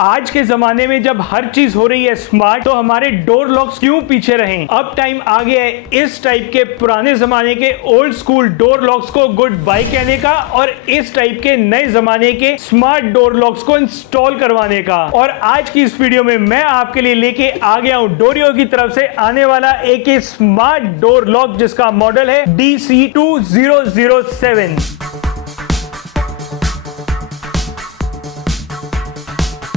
आज के जमाने में जब हर चीज हो रही है स्मार्ट, तो हमारे डोर लॉक्स क्यों पीछे रहें। अब टाइम आ गया है इस टाइप के पुराने जमाने के ओल्ड स्कूल डोर लॉक्स को गुड बाय कहने का और इस टाइप के नए जमाने के स्मार्ट डोर लॉक्स को इंस्टॉल करवाने का। और आज की इस वीडियो में मैं आपके लिए लेके आ गया हूं डोरियो की तरफ से आने वाला एक स्मार्ट डोर लॉक जिसका मॉडल है DC2007।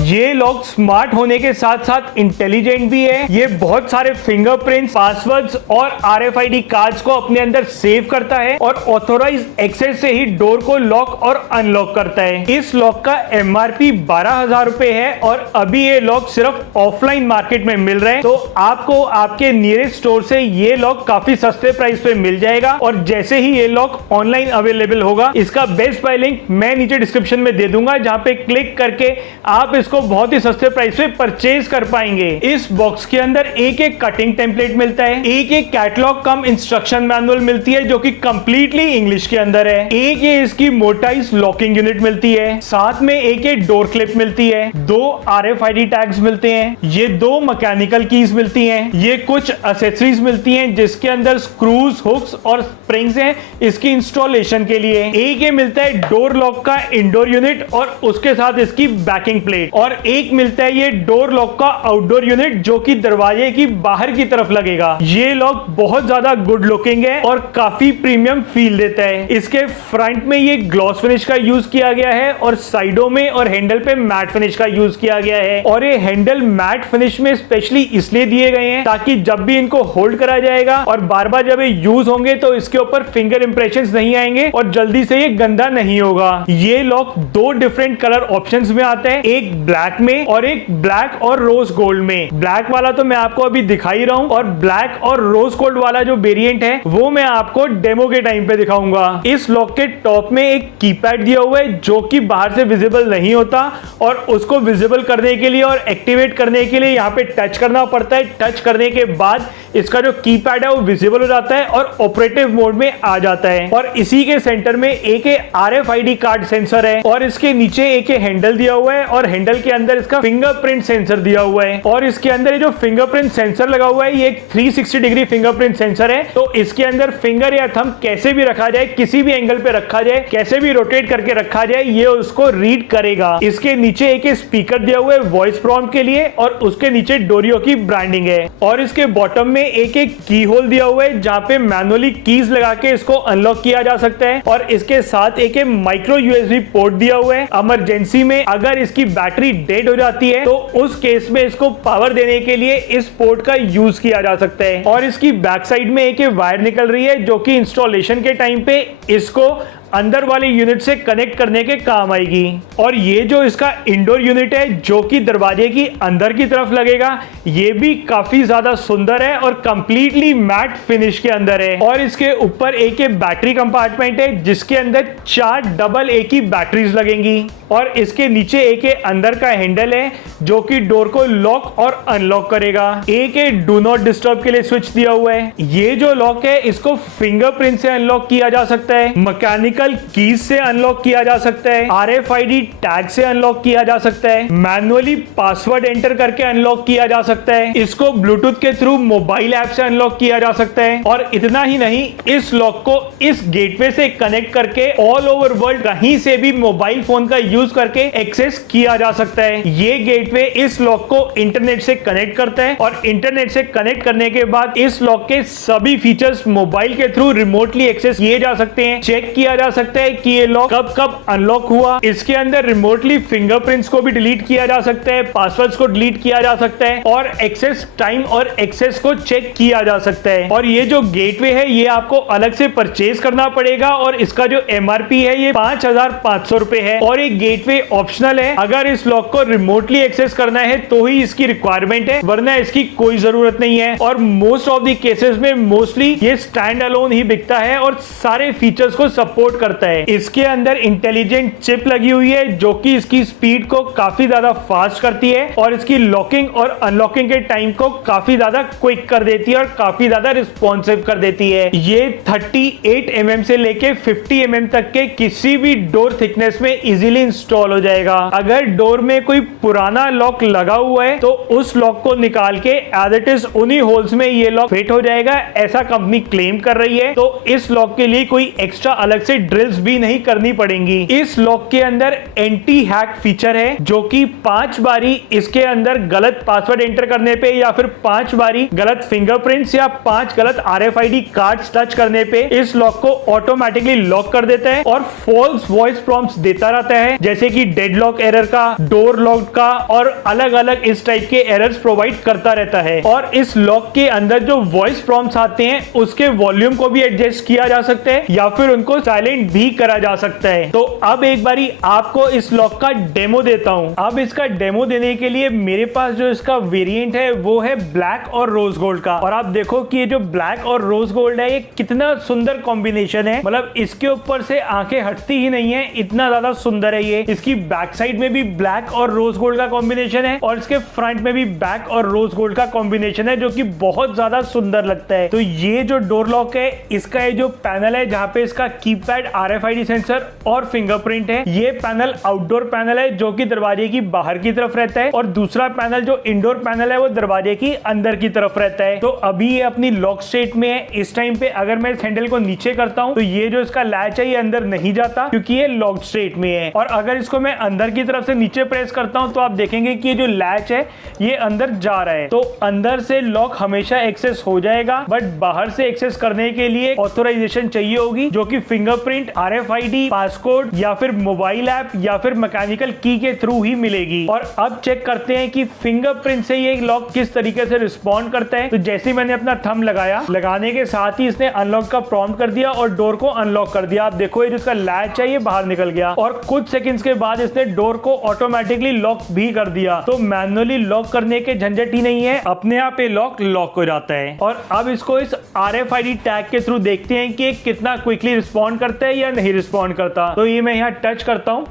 ये लॉक स्मार्ट होने के साथ साथ इंटेलिजेंट भी है। ये बहुत सारे फिंगरप्रिंट्स, पासवर्ड्स और RFID कार्ड्स को अपने अंदर सेव करता है और ऑथोराइज एक्सेस से ही डोर को लॉक और अनलॉक करता है। इस लॉक का MRP 12,000 रुपए है और अभी ये लॉक सिर्फ ऑफलाइन मार्केट में मिल रहे हैं, तो आपको आपके नियरेस्ट स्टोर से ये लॉक काफी सस्ते प्राइस पे मिल जाएगा। और जैसे ही ये लॉक ऑनलाइन अवेलेबल होगा, इसका बेस्ट बाय लिंक मैं नीचे डिस्क्रिप्शन में दे दूंगा, जहां पे क्लिक करके आप इसको बहुत ही सस्ते प्राइस पे परचेज कर पाएंगे। इस बॉक्स के अंदर एक एक कटिंग टेम्पलेट मिलता है, एक एक कैटलॉग कम इंस्ट्रक्शन मैनुअल मिलती है जो कि कंप्लीटली इंग्लिश के अंदर है, एक ये इसकी मोटाइज लॉकिंग यूनिट मिलती है, साथ में एक एक डोर क्लिप मिलती है, 2 RFID टैग्स मिलते हैं, ये 2 मैकेनिकल कीज मिलती हैं, ये कुछ एक्सेसरीज मिलती हैं जिसके अंदर स्क्रूज, हुक्स और स्प्रिंग्स हैं इसकी इंस्टॉलेशन के लिए। एक ये मिलता है डोर लॉक का इंडोर यूनिट और उसके साथ इसकी बैकिंग प्लेट, और एक मिलता है ये डोर लॉक का आउटडोर यूनिट जो कि दरवाजे की बाहर की तरफ लगेगा। ये लॉक बहुत ज्यादा गुड लुकिंग है और काफी प्रीमियम फील देता है। इसके फ्रंट में ये ग्लॉस फिनिश का यूज किया गया है और साइडों में और हैंडल पे मैट फिनिश का यूज किया गया है। और ये हैंडल मैट फिनिश में स्पेशली इसलिए दिए गए हैं ताकि जब भी इनको होल्ड करा जाएगा और बार बार जब ये यूज होंगे तो इसके ऊपर फिंगर इंप्रेशंस नहीं आएंगे और जल्दी से ये गंदा नहीं होगा। ये लॉक 2 डिफरेंट कलर ऑप्शंस में आता है, एक ब्लैक में और एक ब्लैक और रोज गोल्ड में। ब्लैक वाला तो मैं आपको अभी दिखा ही रहा हूं और ब्लैक और रोज गोल्ड वाला जो वेरिएंट है वो मैं आपको डेमो के टाइम पे दिखाऊंगा। इस लॉक के टॉप में एक कीपैड दिया हुआ है जो कि बाहर से विजिबल नहीं होता और उसको विजिबल करने के लिए और एक्टिवेट करने के लिए यहाँ पे टच करना पड़ता है। टच करने के बाद इसका जो कीपैड है वो विजिबल हो जाता है और ऑपरेटिव मोड में आ जाता है। और इसी के सेंटर में एक RFID कार्ड सेंसर है और इसके नीचे एक हैंडल दिया हुआ है और हैंडल के अंदर इसका फिंगरप्रिंट सेंसर दिया हुआ है। और इसके अंदर ये जो फिंगरप्रिंट सेंसर लगा हुआ है ये एक 360 डिग्री फिंगरप्रिंट सेंसर है, तो इसके अंदर फिंगर या थंब कैसे भी रखा जाए, किसी भी एंगल पे रखा जाए, कैसे भी रोटेट करके रखा जाए, ये उसको रीड करेगा। इसके नीचे एक स्पीकर दिया हुआ है वॉइस प्रॉम्प्ट के लिए और उसके नीचे डोरियो की ब्रांडिंग है। और इसके बॉटम में एक की होल दिया हुआ है जहां पे मैनुअली कीज लगा के इसको अनलॉक किया जा सकता है। और इसके साथ एक माइक्रो USB पोर्ट दिया हुआ है। इमरजेंसी में अगर इसकी बैटरी डेड हो जाती है तो उस केस में इसको पावर देने के लिए इस पोर्ट का यूज किया जा सकता है। और इसकी बैक साइड में एक वायर निकल रही है जो कि इंस्टॉलेशन के टाइम पे इसको अंदर वाले यूनिट से कनेक्ट करने के काम आएगी। और ये जो इसका इंडोर यूनिट है जो कि दरवाजे की अंदर की तरफ लगेगा, ये भी काफी ज्यादा सुंदर है और कंप्लीटली मैट फिनिश के अंदर है। और इसके ऊपर एक बैटरी कंपार्टमेंट है जिसके अंदर 4 AA की बैटरीज लगेंगी। और इसके नीचे एक अंदर का हैंडल है जो कि डोर को लॉक और अनलॉक करेगा। एक डू नॉट डिस्टर्ब के लिए स्विच दिया हुआ है। ये जो लॉक है इसको फिंगरप्रिंट से अनलॉक किया जा सकता है, मैकेनिकल कीज से अनलॉक किया जा सकता है, RFID टैग से अनलॉक किया जा सकता है, मैनुअली पासवर्ड एंटर करके अनलॉक किया जा सकता है, इसको ब्लूटूथ के थ्रू मोबाइल ऐप से अनलॉक किया जा सकता है। और इतना ही नहीं, इस लॉक को इस गेटवे से कनेक्ट करके ऑल ओवर वर्ल्ड कहीं से भी मोबाइल फोन का यूज करके एक्सेस किया जा सकता है। ये गेटवे इस लॉक को इंटरनेट से कनेक्ट करता है और इंटरनेट से कनेक्ट करने के बाद इस लॉक के सभी फीचर्स मोबाइल के थ्रू रिमोटली एक्सेस किए जा सकते हैं। चेक किया जा सकता है कि ये लॉक कब कब अनलॉक हुआ। इसके अंदर रिमोटली फिंगरप्रिंट्स को भी डिलीट किया जा सकता है, पासवर्ड्स को डिलीट किया जा सकता है और एक्सेस टाइम और एक्सेस को चेक किया जा सकता है। और ये जो गेटवे है ये आपको अलग से परचेज करना पड़ेगा और इसका जो MRP है ये 5,500 रुपए है। और ये गेटवे ऑप्शनल है, अगर इस लॉक को रिमोटली एक्सेस करना है तो ही इसकी रिक्वायरमेंट है, वरना इसकी कोई जरूरत नहीं है। और मोस्ट ऑफ द केसेस में मोस्टली ये स्टैंड अलोन ही बिकता है और सारे फीचर्स को सपोर्ट सपोर्ट करता है। इसके अंदर इंटेलिजेंट चिप लगी हुई है जो कि इसकी स्पीड को काफी ज्यादा फास्ट करती है और इसकी लॉकिंग और अनलॉकिंग के टाइम को काफी ज्यादा क्विक कर देती है और काफी ज्यादा रिस्पॉन्सिव कर देती है। ये 38 mm से लेके 50 mm तक के किसी भी डोर थिकनेस में इजीली इंस्टॉल हो जाएगा। अगर डोर में कोई पुराना लॉक लगा हुआ है तो उस लॉक को निकाल के एज इट इज उन्हीं होल्स में ये लॉक फिट हो जाएगा, ऐसा कंपनी क्लेम कर रही है। तो इस लॉक के लिए कोई एक्स्ट्रा अलग से ड्रिल्स भी नहीं करनी पड़ेंगी। इस लॉक के अंदर एंटी हैक फीचर है जो कि 5 बारी इसके अंदर गलत पासवर्ड एंटर करने पे या फिर 5 बारी गलत फिंगरप्रिंट्स या 5 गलत RFID कार्ड्स टच करने पे इस लॉक को ऑटोमेटिकली लॉक कर देता है और फॉल्स वॉइस प्रॉम्प्ट्स देता रहता है, जैसे कि डेडलॉक एरर का, डोर लॉक का और अलग अलग इस टाइप के एरर्स प्रोवाइड करता रहता है। और इस लॉक के अंदर जो वॉइस प्रॉम्प्ट्स आते हैं उसके वॉल्यूम को भी एडजस्ट किया जा सकता है या फिर उनको साइलेंट भी करा जा सकता है। तो अब एक बारी आपको इस लॉक का डेमो देता हूं। अब इसका डेमो देने के लिए मेरे पास जो इसका वेरिएंट है वो है ब्लैक और रोज गोल्ड का। और आप देखो कि ये जो ब्लैक और रोज गोल्ड है ये कितना सुंदर कॉम्बिनेशन है, मतलब इसके ऊपर से आंखें हटती ही नहीं है, इतना ज्यादा सुंदर है ये। इसकी बैक साइड में भी ब्लैक और रोज गोल्ड का कॉम्बिनेशन है और इसके फ्रंट में भी ब्लैक और रोज गोल्ड का कॉम्बिनेशन है जो कि बहुत ज्यादा सुंदर लगता है। तो ये जो डोर लॉक है इसका ये जो पैनल है जहां पे इसका कीपैड, RFID सेंसर और फिंगरप्रिंट है, ये पैनल आउटडोर पैनल है जो कि दरवाजे की बाहर की तरफ रहता है और दूसरा पैनल जो इंडोर पैनल है वो दरवाजे की अंदर की तरफ रहता है। तो अभी ये अपनी लॉक स्टेट में है। इस टाइम पे अगर मैं इस हैंडल को नीचे करता हूं तो ये जो इसका लैच है ये अंदर नहीं जाता क्योंकि ये लॉक स्टेट में है। और अगर इसको मैं अंदर की तरफ से नीचे प्रेस करता हूं तो आप देखेंगे कि ये जो लैच है ये अंदर जा रहा है। तो अंदर से लॉक हमेशा एक्सेस हो जाएगा, बट बाहर से एक्सेस करने के लिए ऑथराइजेशन चाहिए होगी जो कि फिंगरप्रिंट, RFID, पासकोड या फिर मोबाइल ऐप या फिर मैकेनिकल की के थ्रू ही मिलेगी। और अब चेक करते हैं कि फिंगरप्रिंट से ये लॉक किस तरीके से रिस्पॉन्ड करता है। तो जैसे मैंने अपना थंब लगाया, लगाने के साथ ही इसने अनलॉक का प्रॉम्प्ट कर दिया और डोर को अनलॉक कर दिया। आप देखो ये जिसका लैच है ये बाहर निकल गया और कुछ सेकंड्स के बाद इसने डोर को ऑटोमेटिकली लॉक भी कर दिया। तो मैन्युअली लॉक करने के झंझट ही नहीं है, अपने आप ये लॉक हो जाता है। और अब इसको इस RFID टैग के थ्रू देखते हैं कि कितना क्विकली रिस्पॉन्ड करता है या नहीं रिस्पॉन्ड करता। तो ये मैं यहाँ टच करता हूँ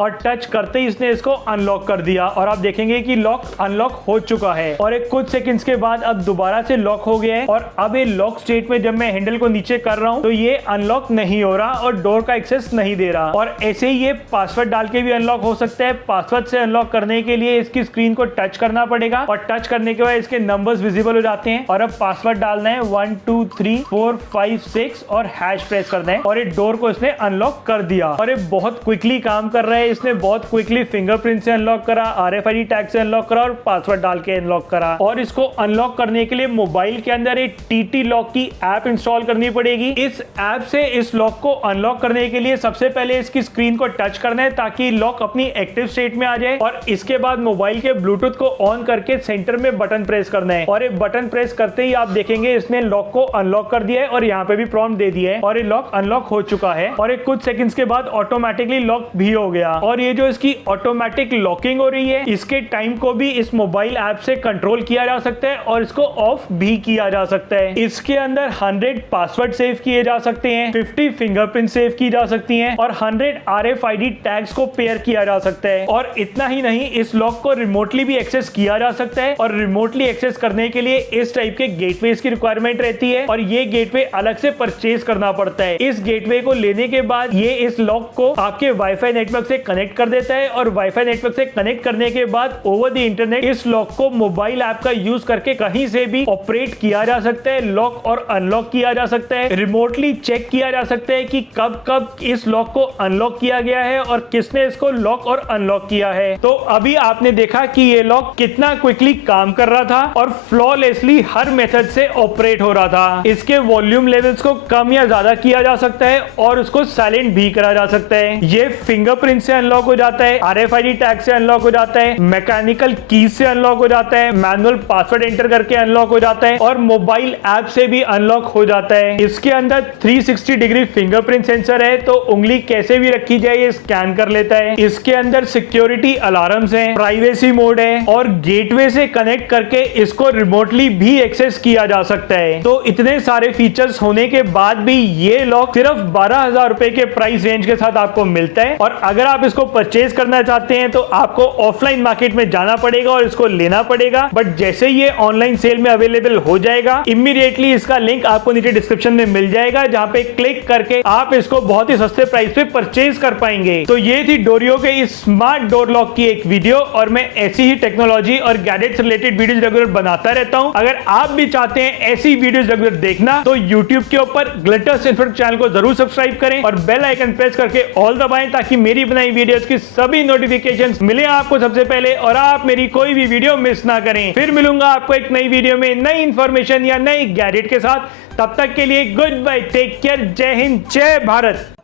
और टच करते ही इसने इसको अनलॉक कर दिया और आप देखेंगे कि लॉक अनलॉक हो चुका है। और एक कुछ सेकंड्स के बाद अब दोबारा से लॉक हो गया है और अब ये लॉक स्टेट में जब मैं हैंडल को नीचे कर रहा हूं तो ये अनलॉक नहीं हो रहा और डोर का एक्सेस नहीं दे रहा। और ऐसे ही ये पासवर्ड डाल के भी अनलॉक हो सकता है। पासवर्ड से अनलॉक करने के लिए इसकी स्क्रीन को टच करना पड़ेगा और टच करने के बाद इसके नंबर्स विजिबल हो जाते हैं। और अब पासवर्ड डालना है 1 2 3 4 5 6 और हैश प्रेस करना है और ये डोर को इसने अनलॉक कर दिया। और ये बहुत क्विकली काम कर रहा है, इसने बहुत क्विकली फिंगरप्रिंट से अनलॉक करा, RFID टैग से अनलॉक करा और पासवर्ड डाल के अनलॉक करा। और इसको अनलॉक करने के लिए मोबाइल के अंदर एक TT लॉक की ऐप इंस्टॉल करनी पड़ेगी। इस ऐप से इस लॉक को अनलॉक करने के लिए सबसे पहले इसकी स्क्रीन को टच करना है ताकि लॉक अपनी एक्टिव स्टेट में आ जाए और इसके बाद मोबाइल के ब्लूटूथ को ऑन करके सेंटर में बटन प्रेस करना है। और ये बटन प्रेस करते ही आप देखेंगे इसने लॉक को अनलॉक कर दिया है और यहाँ पे भी प्रॉम्प्ट दे दिया है और ये लॉक अनलॉक हो चुका है। और एक कुछ सेकंड्स के बाद ऑटोमेटिकली लॉक भी हो गया। और ये जो इसकी ऑटोमेटिक लॉकिंग हो रही है इसके टाइम को भी इस मोबाइल ऐप से कंट्रोल किया जा सकता है और इसको ऑफ भी किया जा सकता है। इसके अंदर 100 पासवर्ड सेव किए जा सकते हैं, 50 फिंगरप्रिंट सेव की जा सकती हैं और 100 RFID टैग्स को पेयर किया जा सकता है। और इतना ही नहीं, इस लॉक को रिमोटली भी एक्सेस किया जा सकता है और रिमोटली एक्सेस करने के लिए इस टाइप के गेटवे की रिक्वायरमेंट रहती है और ये गेटवे अलग से परचेज करना पड़ता है। इस गेटवे को लेने के बाद ये इस लॉक को आपके वाईफाई नेटवर्क से कनेक्ट कर देता है और वाईफाई नेटवर्क से कनेक्ट करने के बाद ओवर द इंटरनेट इस लॉक को मोबाइल ऐप का यूज करके कहीं से भी ऑपरेट किया जा सकता है, लॉक और अनलॉक किया जा सकता है, रिमोटली चेक किया जा सकता है कि कब कब इस लॉक को अनलॉक किया गया है और किसने इसको लॉक और अनलॉक किया है। तो अभी आपने देखा कि ये लॉक कितना क्विकली काम कर रहा था और फ्लॉलेसली हर मेथड से ऑपरेट हो रहा था। इसके वॉल्यूम लेवल्स को कम या ज्यादा किया जा सकता है और उसको साइलेंट भी करा जा सकता है। ये फिंगरप्रिंट से अनलॉक हो जाता है, RFID टैग से अनलॉक हो जाता है, मैकेनिकल कीज से अनलॉक हो जाता है, मैनुअल पासवर्ड एंटर करके अनलॉक हो जाता है और मोबाइल ऐप से भी अनलॉक हो जाता है। इसके अंदर 360 डिग्री फिंगरप्रिंट सेंसर है, तो उंगली कैसे भी रखी जाए ये स्कैन कर लेता है। इसके अंदर सिक्योरिटी अलार्म्स हैं, प्राइवेसी मोड है और गेटवे से कनेक्ट करके इसको रिमोटली भी एक्सेस किया जा सकता है। तो इतने सारे फीचर्स होने के बाद भी ये लॉक सिर्फ 12,000 रुपए के प्राइस रेंज के साथ आपको मिलता है। और अगर आप इसको परचेज करना चाहते हैं तो आपको ऑफलाइन मार्केट में जाना पड़ेगा और इसको लेना पड़ेगा, बट जैसे ये ऑनलाइन सेल में अवेलेबल हो जाएगा इमीडिएटली इसका लिंक आपको नीचे डिस्क्रिप्शन में मिल जाएगा, जहां पे क्लिक करके आप इसको बहुत ही सस्ते प्राइस पे परचेज कर पाएंगे। तो ये थी डोरियो के इस स्मार्ट डोर लॉक की एक वीडियो, और मैं ऐसी ही टेक्नोलॉजी और गैजेट्स रिलेटेड वीडियोस रेगुलर बनाता रहता हूं। अगर आप भी चाहते हैं ऐसी वीडियोस रेगुलर देखना तो YouTube के ऊपर ग्लिटर्स इन्फो चैनल को जरूर सब्सक्राइब करें और बेल आइकन प्रेस करके ऑल दबाएं, ताकि मेरी बनाई वीडियोस की सभी नोटिफिकेशंस मिले आपको सबसे पहले और आप मेरी कोई भी वीडियो मिस ना करें। फिर मिलूंगा आपको एक नई वीडियो में नई इंफॉर्मेशन या नई गैजेट के साथ। तब तक के लिए गुड बाय, टेक केयर, जय हिंद, जय भारत।